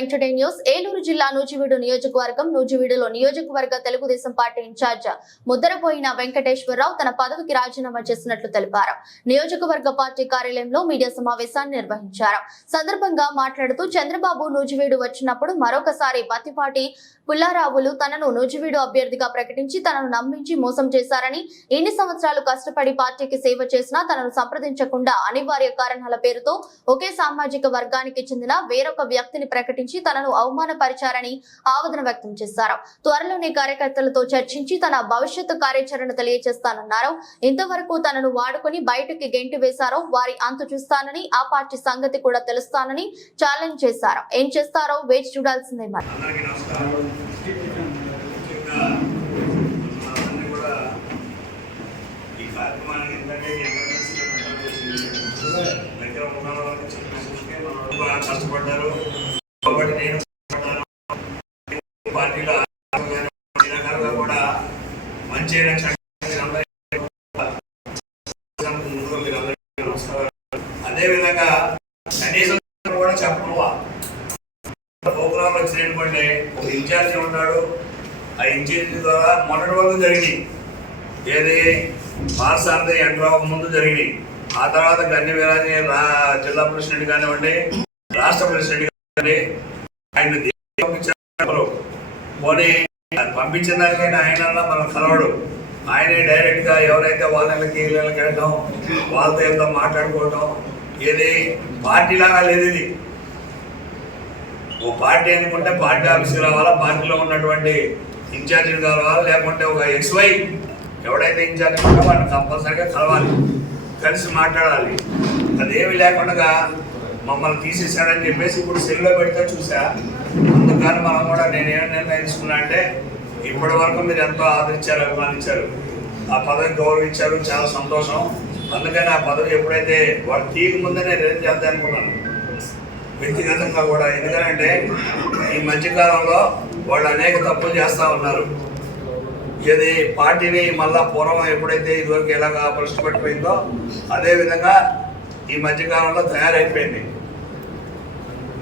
Entertain news. Eluru జిల్లా నూజివీడు నియోజకవర్గం నూజివీడులో నియోజకవర్గ తెలుగుదేశం పార్టీ ఇన్ఛార్జ్ ముద్దరపోయిన వెంకటేశ్వరరావు తన పదవికి రాజీనామా చేసినట్లు తెలిపారు. నియోజకవర్గ పార్టీ కార్యాలయంలో మీడియా సమావేశాన్ని నిర్వహించారు. సందర్భంగా మాట్లాడుతూ చంద్రబాబు నూజివీడు వచ్చినప్పుడు మరొకసారి పత్తిపాటి పుల్లారావులు తనను నూజివీడు అభ్యర్థిగా ప్రకటించి తనను నమ్మించి మోసం చేశారని, ఇన్ని సంవత్సరాలు కష్టపడి పార్టీకి సేవ చేసినా తనను సంప్రదించకుండా అనివార్య కారణాల పేరుతో ఒకే సామాజిక వర్గానికి చెందిన వేరొక వ్యక్తిని ప్రకటించి తనను అవమానపరిచారని ఆవేదన వ్యక్తం చేశారు. త్వరలోనే కార్యకర్తలతో చర్చించి తన భవిష్యత్తు కార్యాచరణ తెలియజేస్తానన్నారు. ఇంతవరకు తనను వాడుకుని బయటకి గెంటి వేశారో వారి అంతు చూస్తానని, ఆ పార్టీ సంగతి కూడా తెలుస్తానని ఛాలెంజ్ చేశారు. ఏం చేస్తారో వేచి చూడాల్సిందే. మరి కష్టపడ్డారు కాబట్టి నేను పార్టీలో కూడా మంచి అదేవిధంగా కనీసం కూడా చెప్పవా ప్రోగ్రాంలు వచ్చినటువంటి ఒక ఇన్ఛార్జి ఉన్నాడు. ఆ ఇన్ఛార్జి ద్వారా మొన్నటి వరకు జరిగినాయి. ఏది పార్సారథి ఎంటర్ అవ్వక ముందు జరిగినాయి. ఆ తర్వాత గన్ని వీరాజీ జిల్లా ప్రెసిడెంట్ కానివ్వండి, రాష్ట్ర ప్రెసిడెంట్ కానివ్వండి, ఆయన పంపించారు. పోనీ పంపించిన దానికైనా ఆయన మనం కలవడు. ఆయనే డైరెక్ట్గా ఎవరైతే వాళ్ళకి ఇళ్ళకి వెళ్ళడం, వాళ్ళతో ఏదో మాట్లాడుకోవడం, ఏది పార్టీలాగా లేదు. ఇది ఓ పార్టీ అనుకుంటే పార్టీ ఆఫీస్కి రావాలా, పార్టీలో ఉన్నటువంటి ఇన్ఛార్జీలు కావాలా, లేకుంటే ఒక XY ఎవడైతే ఇన్ఛార్జి ఉంటే వాడిని కంపల్సరీగా కలవాలి, కలిసి మాట్లాడాలి. అదేమి లేకుండా మమ్మల్ని తీసేశాడని చెప్పేసి ఇప్పుడు సెల్లో పెడితే చూసా. అందుకని మనం కూడా నేనేం నిర్ణయించుకున్నా అంటే ఇప్పటి వరకు మీరు ఎంతో ఆదరించారు, అభిమానించారు, ఆ పదవికి గౌరవించారు, చాలా సంతోషం. అందుకని ఆ పదవి ఎప్పుడైతే వాడు తీయక ముందే నేను ఏం చేద్దాం అనుకున్నాను వ్యక్తిగతంగా కూడా. ఎందుకంటే ఈ మధ్యకాలంలో వాళ్ళు అనేక తప్పులు చేస్తూ ఉన్నారు. ఇది పార్టీని మళ్ళా పూర్వం ఎప్పుడైతే ఇదివరకు ఎలాగా ప్రశ్నపెట్టిపోయిందో అదేవిధంగా ఈ మధ్యకాలంలో తయారైపోయింది.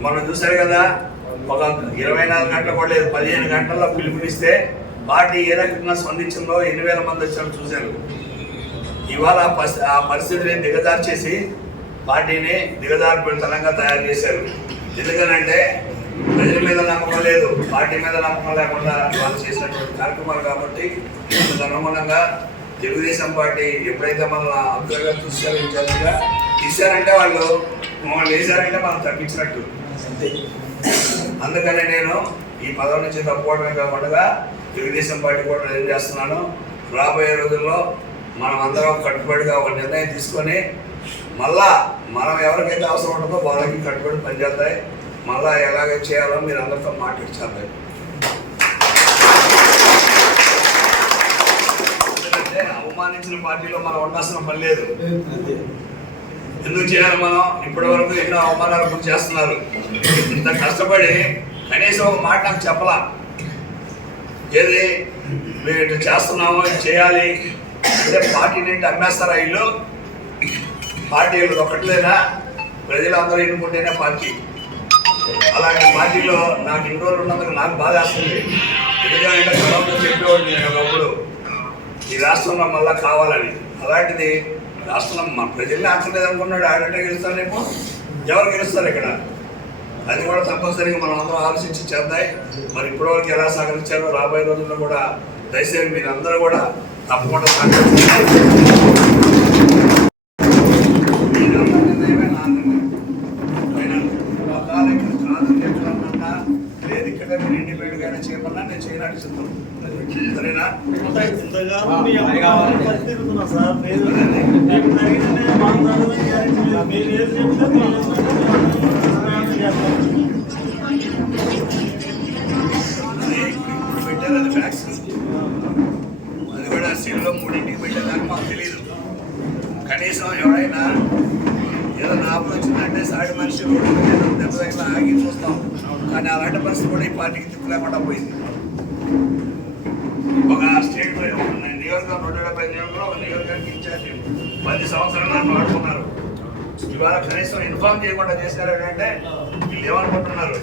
మనం చూసారు కదా, ఒక 24 గంటలు కూడా లేదు, 15 గంటల్లో పిలుపునిస్తే పార్టీ ఏ రకంగా స్పందించిందో 8,000 మంది వచ్చారు చూశారు. ఇవాళ ఆ పరిస్థితిని దిగజార్చేసి పార్టీని దిగజారిపెడతనంగా తయారు చేశారు. ఎందుకనంటే ప్రజల మీద నమ్మకం లేదు, పార్టీ మీద నమ్మకం లేకుండా వాళ్ళు చేసినటువంటి కార్యక్రమాలు. కాబట్టి అందుకు అనుగుణంగా తెలుగుదేశం పార్టీ ఎప్పుడైతే మన అగ్రగా తీశారంటే వాళ్ళు మమ్మల్ని వేశారంటే మనం తప్పించినట్టు. అందుకని నేను ఈ పదవి నుంచి తప్పుకోవడమే కాకుండా తెలుగుదేశం పార్టీ కూడా ఏం చేస్తున్నాను, రాబోయే రోజుల్లో మనం అందరం కట్టుబడిగా ఒక నిర్ణయం తీసుకొని మళ్ళా మనం ఎవరికైతే అవసరం ఉంటుందో వాళ్ళకి కట్టుబడి పనిచేస్తాయి. మళ్ళా ఎలాగ చేయాలో మీరు అందరితో మాట్లాడిచేద్దాం. ఎందుకంటే అవమానించిన పార్టీలో మనం ఉండాల్సిన పని లేదు. ఎందుకు చేయాలి? మనం ఇప్పటి వరకు ఎన్నో అవమానాలు గురి చేస్తున్నారు. ఇంత కష్టపడి కనీసం ఒక మాట నాకు చెప్పలా. ఏది మేము ఇట్లా చేస్తున్నామో చేయాలి అంటే పార్టీ నుండి అమ్మేస్తారా ఇల్లు? పార్టీలు ఒకట్లేదా? ప్రజలందరూ ఎన్నుకుంటేనే పార్టీ. అలాగే పార్టీలో నాకు ఇన్ని రోజులు ఉన్నందుకు నాకు బాధ వేస్తుంది. ఎందుకంటే గతంలో చెప్పేవాడు నేను ఒకప్పుడు ఈ రాష్ట్రంలో మళ్ళా కావాలని. అలాంటిది రాష్ట్రంలో మన ప్రజల్ని ఆచలేదు అనుకున్నాడు. ఆడంటే గెలుస్తాను రేపు ఎవరు గెలుస్తారు ఇక్కడ? అది కూడా తప్పనిసరిగా మనం అందరం ఆలోచించి చేద్దాయి. మరి ఇప్పటివరకు ఎలా సహకరించారో రాబోయే రోజుల్లో కూడా దయచేసి మీరు అందరూ కూడా తప్పకుండా సహకరిస్తారు. లేదు ఇక్కడ మీరు ఇండిపెండెంట్ గానే చేయమన్నా నేను చేయడానికి సిద్ధం. సరేనా? పెట్టారు అది ఫ్యాక్స్. అది కూడా సీట్లో 3ంటికి పెట్టేదానికి మాకు తెలియదు. కనీసం ఎవరైనా ఏదైనా ఆపద వచ్చిందంటే సాటి మనిషి రోడ్డు దెబ్బ దగ్గర ఆగి చూస్తాం. కానీ అలాంటి పరిస్థితి కూడా ఈ పార్టీకి దిక్కు లేకుండా పోయింది. ఒక స్టేట్ నియోజకవర్గం 170 నియోజకవర్గంలో ఒక నియోజకవర్గానికి ఇన్ఛార్జి 10 సంవత్సరాలు నన్ను వాడుకున్నారు. ఇవాళ కనీసం ఇన్ఫార్మ్ చేయకుండా చేశారు. అంటే వీళ్ళు ఏమనుకుంటున్నారు?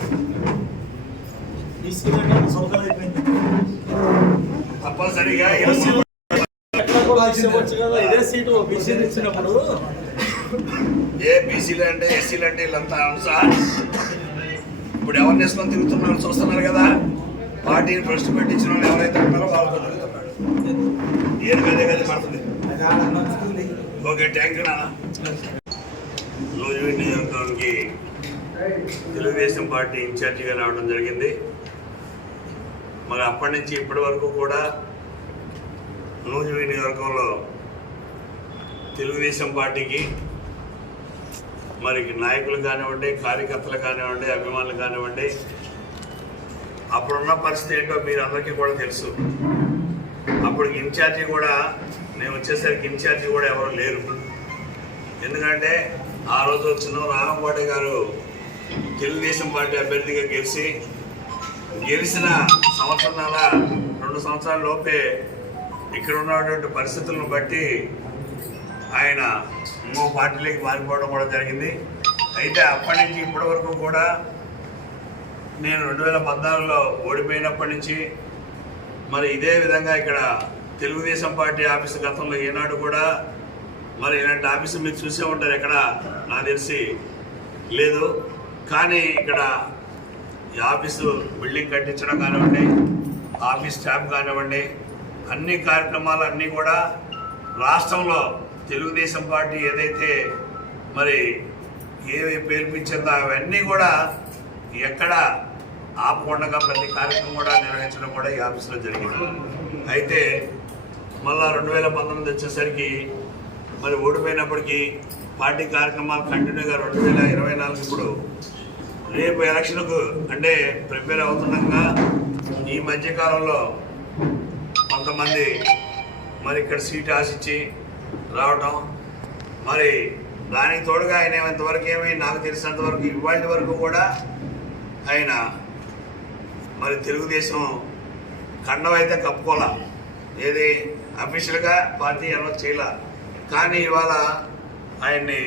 తప్పనిసరిగా ఇదే సీటు బీసీ ఇచ్చినప్పుడు ఏ బీసీలు అంటే ఎస్సీలు అంటే వీళ్ళంతా అంశా ఇప్పుడు ఎవరిని వేసుకొని తిరుగుతున్నారు చూస్తున్నారు కదా. పార్టీని ప్రశ్న పెట్టించిన వాళ్ళు ఎవరైతే ఉన్నారో వాళ్ళతో తిరుగుతున్నాడు. ఏది గదే గదే పడుతుంది. ఓకే, థ్యాంక్ యూ నాన్న. నూజివీడు నియోజకవర్గానికి తెలుగుదేశం పార్టీ ఇన్ఛార్జిగా రావడం జరిగింది. మరి అప్పటి నుంచి ఇప్పటి వరకు కూడా నూజివీడు నియోజకవర్గంలో తెలుగుదేశం పార్టీకి మరి నాయకులు కానివ్వండి, కార్యకర్తలు కానివ్వండి, అభిమానులు కానివ్వండి, అప్పుడున్న పరిస్థితి ఏంటో మీరు అందరికీ కూడా తెలుసు. అప్పుడు ఇన్ఛార్జి కూడా నేను వచ్చేసరికి ఇన్ఛార్జి కూడా ఎవరు లేరు. ఎందుకంటే ఆ రోజు చిన్న రామకోటి గారు తెలుగుదేశం పార్టీ అభ్యర్థిగా గెలిచిన సంవత్సరాల 2 సంవత్సరాల లోపే ఇక్కడ ఉన్నటువంటి పరిస్థితులను బట్టి ఆయన ఇంకో పార్టీలోకి మారిపోవడం కూడా జరిగింది. అయితే అప్పటి నుంచి ఇప్పటి వరకు కూడా నేను 2014లో ఓడిపోయినప్పటి నుంచి మరి ఇదే విధంగా ఇక్కడ తెలుగుదేశం పార్టీ ఆఫీసు గతంలో ఏనాడు కూడా మరి ఇలాంటి ఆఫీసు మీరు చూసే ఉంటారు, ఎక్కడ నాకు తెలిసి లేదు. కానీ ఇక్కడ ఈ ఆఫీసు బిల్డింగ్ కట్టించడం కానివ్వండి, ఆఫీస్ స్టాఫ్ కానివ్వండి, అన్ని కార్యక్రమాలు అన్నీ కూడా రాష్ట్రంలో తెలుగుదేశం పార్టీ ఏదైతే మరి ఏవి పేర్పించిందో అవన్నీ కూడా ఎక్కడ ఆపకుండా ప్రతి కార్యక్రమం కూడా నిర్వహించడం కూడా ఈ ఆఫీసులో జరిగింది. అయితే మళ్ళా 2019 వచ్చేసరికి మరి ఓడిపోయినప్పటికీ పార్టీ కార్యక్రమాలు కంటిన్యూగా 2024 ఇప్పుడు రేపు ఎలక్షన్కు అంటే ప్రిపేర్ అవుతుండగా ఈ మధ్యకాలంలో కొంతమంది మరి ఇక్కడ సీట్ ఆశించి రావటం, మరి దానికి తోడుగా ఆయన ఇంతవరకు ఏమీ నాకు తెలిసినంతవరకు ఇవాళ వరకు కూడా ఆయన మరి తెలుగుదేశం కండం అయితే కప్పుకోలే, ఏది అఫీషియల్గా పార్టీ అనౌన్స్ చేయలే. కానీ ఇవాళ ఆయన్ని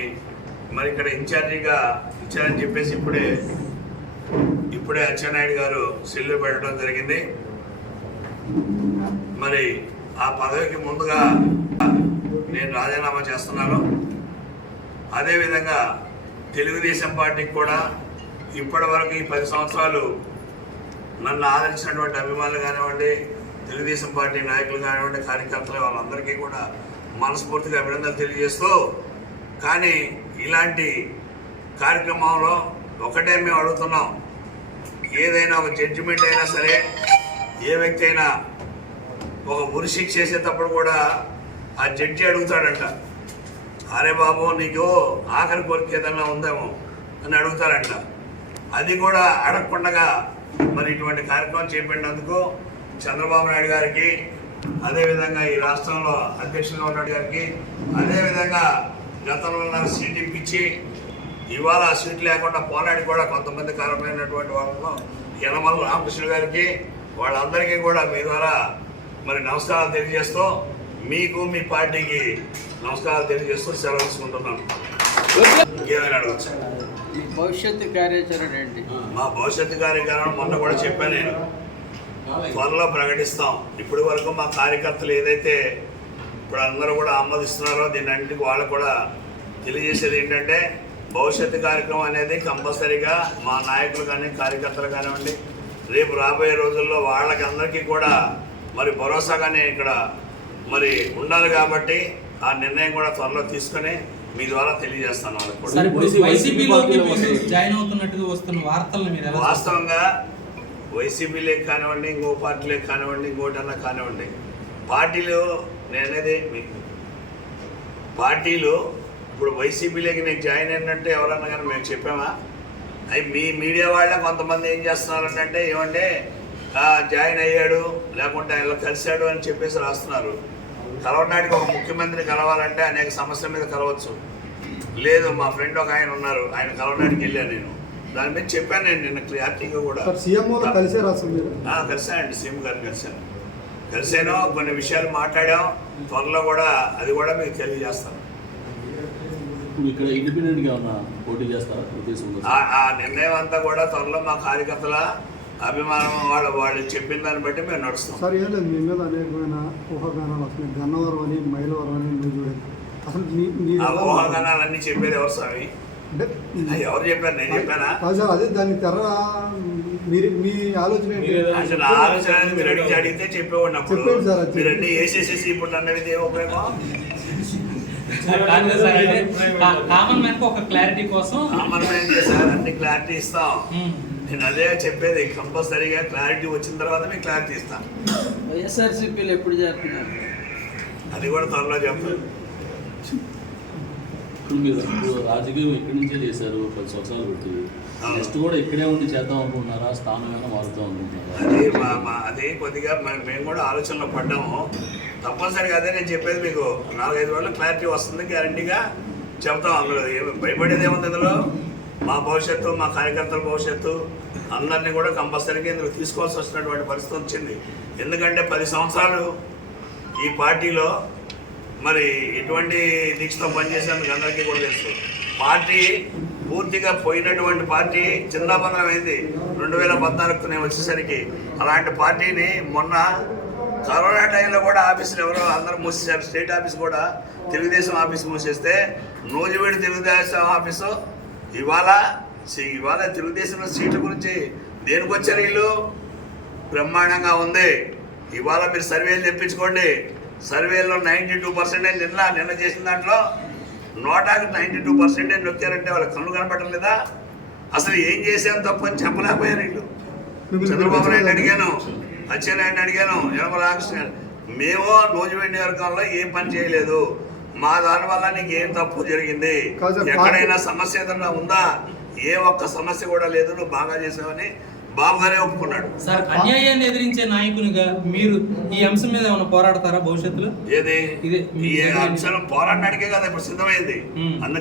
మరి ఇక్కడ ఇన్ఛార్జిగా ఇచ్చారని చెప్పేసి ఇప్పుడే అచ్చెన్నాయుడు గారు సెల్లు పెట్టడం జరిగింది. మరి ఆ పదవికి ముందుగా నేను రాజీనామా చేస్తున్నాను. అదేవిధంగా తెలుగుదేశం పార్టీకి కూడా ఇప్పటి వరకు ఈ 10 సంవత్సరాలు నన్ను ఆదరించినటువంటి అభిమానులు కానివ్వండి, తెలుగుదేశం పార్టీ నాయకులు కానివ్వండి, కార్యకర్తలు వాళ్ళందరికీ కూడా మనస్ఫూర్తిగా అభినందనలు తెలియజేస్తూ, కానీ ఇలాంటి కార్యక్రమంలో ఒకటే మేము అడుగుతున్నాం, ఏదైనా ఒక జడ్జిమెంట్ అయినా సరే, ఏ వ్యక్తి అయినా ఒక ఉరిశిక్ష చేసేటప్పుడు కూడా ఆ జడ్జి అడుగుతాడంట, అరే బాబు నీకు ఆఖరి కోరిక ఏదైనా ఉందేమో అని అడుగుతారంట. అది కూడా అడగకుండా మరి ఇటువంటి కార్యక్రమం చేపట్టినందుకు చంద్రబాబు నాయుడు గారికి, అదేవిధంగా ఈ రాష్ట్రంలో అధ్యక్షులుగా ఉన్న గారికి, అదేవిధంగా గతంలో నాకు సీట్ ఇప్పించి ఇవాళ సీట్ లేకుండా పోరాడి కూడా కొంతమంది కారణమైనటువంటి వాళ్ళలో యనమల రామకృష్ణ గారికి, వాళ్ళందరికీ కూడా మీ ద్వారా మరి నమస్కారాలు తెలియజేస్తూ, మీకు మీ పార్టీకి నమస్కారాలు తెలియజేస్తూ సెలవు తీసుకుంటున్నాను. ఇంకేమైనా అడగచ్చు? భవిష్యత్తు కార్యాచరణ ఏంటి? మా భవిష్యత్తు కార్యక్రమం మొన్న కూడా చెప్పాను, నేను త్వరలో ప్రకటిస్తాం. ఇప్పటి వరకు మా కార్యకర్తలు ఏదైతే ఇప్పుడు అందరూ కూడా ఆమోదిస్తున్నారో దీని అన్నింటికి వాళ్ళు కూడా తెలియజేసేది ఏంటంటే, భవిష్యత్తు కార్యక్రమం అనేది కంపల్సరీగా మా నాయకులు కానీ కార్యకర్తలు కానివ్వండి, రేపు రాబోయే రోజుల్లో వాళ్ళకి అందరికీ కూడా మరి భరోసాగానే ఇక్కడ మరి ఉండాలి. కాబట్టి ఆ నిర్ణయం కూడా త్వరలో తీసుకొని మీ ద్వారా తెలియజేస్తాను వాళ్ళకి కూడా. వాస్తవంగా వైసీపీలేకి కానివ్వండి, ఇంకో పార్టీలేకి కానివ్వండి, ఇంకోటన్నా కానివ్వండి, పార్టీలు నేనేది మీకు పార్టీలు ఇప్పుడు వైసీపీలోకి నేను జాయిన్ అయినట్టు ఎవరన్నా కానీ మేము చెప్పామా? అవి మీ మీడియా వాళ్ళ కొంతమంది ఏం చేస్తున్నారంటే ఏమంటే జాయిన్ అయ్యాడు లేకుంటే ఇలా కలిశాడు అని చెప్పేసి రాస్తున్నారు. కలవడానికి ఒక ముఖ్యమంత్రిని కలవాలంటే అనేక సమస్యల మీద కలవచ్చు. లేదు, మా ఫ్రెండ్ ఒక ఆయన ఉన్నారు, ఆయన కలవడానికి వెళ్ళాను నేను, దాని మీద చెప్పాను నేను నిన్న క్లారిటీగా కూడా. కలిసానండి, సీఎం గారిని కలిసాను, కొన్ని విషయాలు మాట్లాడాం. త్వరలో కూడా అది కూడా మీకు తెలియజేస్తాను. ఇక్కడ ఇండిపెండెంట్గా ఉన్న పోటీ చేస్తారా? ఆ నిర్ణయం అంతా కూడా త్వరలో మా కార్యకర్తల అభిమానం వాళ్ళు చెప్పిన దాన్ని బట్టి మేము నడుస్తాం. సార్ ఏం లేదు, మీ మీద అనేకమైన ఊహాగానాలు వస్తున్నాయి. గన్నవరం అని, మైలవరం అని మీరు చూడండి. అసలు మీ ఆ ఊహాగానాలన్నీ చెప్పేది ఎవరు స్వామి? అంటే ఎవరు చెప్పారు? నేను చెప్పానా? కాదు సార్, అదే దాన్ని మీ ఆలోచన ఏంటి? అసలు నా ఆలోచన అనేది మీరు అడిగితే చెప్పేవాడినప్పుడు చెప్పండి సార్, అది మీరు అన్ని వేసేసేసి ఇప్పుడు అన్నది ఏ ఉపయోగం? కామన్ మ్యాన్ ఒక క్లారిటీ కోసం సార్ అన్ని క్లారిటీ ఇస్తాం. నేను అదే చెప్పేది, కంపల్సరీగా క్లారిటీ వచ్చిన తర్వాత మీకు క్లారిటీ ఇస్తాను. వైఎస్ఆర్సీపీలు ఎప్పుడు చేస్తున్నారు? అది కూడా త్వరలో చెప్తాను. ఇప్పుడు మీరు రాజకీయం ఇక్కడి నుంచే చేశారు 10 సంవత్సరాలు పెట్టి, నెక్స్ట్ కూడా ఇక్కడే ఉండి చేద్దాం అనుకుంటున్నారా? స్థానం ఏమైనా మారుతాం అనుకుంటున్నారా? అదే కొద్దిగా మేము కూడా ఆలోచనలో పడ్డాము. తప్పనిసరిగా అదే నేను చెప్పేది, మీకు 4-5 రోజుల్లో క్లారిటీ వస్తుంది, గ్యారంటీగా చెప్తాం. అందులో ఏమి భయపడేది ఏముంది? ఇందులో మా భవిష్యత్తు, మా కార్యకర్తల భవిష్యత్తు అందరినీ కూడా కంపల్సరీగా ఇందులో తీసుకోవాల్సి వచ్చినటువంటి పరిస్థితి వచ్చింది. ఎందుకంటే 10 సంవత్సరాలు ఈ పార్టీలో మరి ఎటువంటి దీక్షతో పనిచేసేందుకు అందరికీ కూడా తెలుసు. పార్టీ పూర్తిగా పోయినటువంటి పార్టీ చిన్నబంధమైంది 2014 నేను వచ్చేసరికి. అలాంటి పార్టీని మొన్న కరోనా టైంలో కూడా ఆఫీసులు ఎవరో అందరూ మూసేశారు. స్టేట్ ఆఫీస్ కూడా తెలుగుదేశం ఆఫీస్ మూసేస్తే నూజివీడు తెలుగుదేశం ఆఫీసు ఇవాళ తెలుగుదేశంలో సీట్ల గురించి దేనికి వచ్చారు వీళ్ళు? బ్రహ్మాండంగా ఉంది. ఇవాళ మీరు సర్వేలు తెప్పించుకోండి. సర్వేలో 92% నిన్న చేసిన దాంట్లో 92% నొక్కారంటే వాళ్ళ కళ్ళు కనపడలేదా? అసలు ఏం చేశాను తప్పు అని చెప్పలేకపోయారు వీళ్ళు. చంద్రబాబు నాయుడు అడిగాను, అచ్చెన్నాయుడిని అడిగాను, యనమల రామకృష్ణ గారు, మేము నూజివీడు నియోజకవర్గంలో ఏం పని చేయలేదు, మా దానివల్ల నీకు ఏం తప్పు జరిగింది, ఎక్కడైనా సమస్య ఏదన్నా ఉందా? ఏ ఒక్క సమస్య కూడా లేదు, నువ్వు బాగా చేసావని బాబు గారే ఒప్పుకున్నాడు. సార్, అన్యాయాన్ని ఎదిరించే నాయకునిగా మీరు ఈ అంశం మీద ఏమైనా పోరాడతారా భవిష్యత్తులో? ఏది ఇదే ఈ అంశం పోరాడడానికే కదా ఇప్పుడు సిద్ధమైంది. అందుకని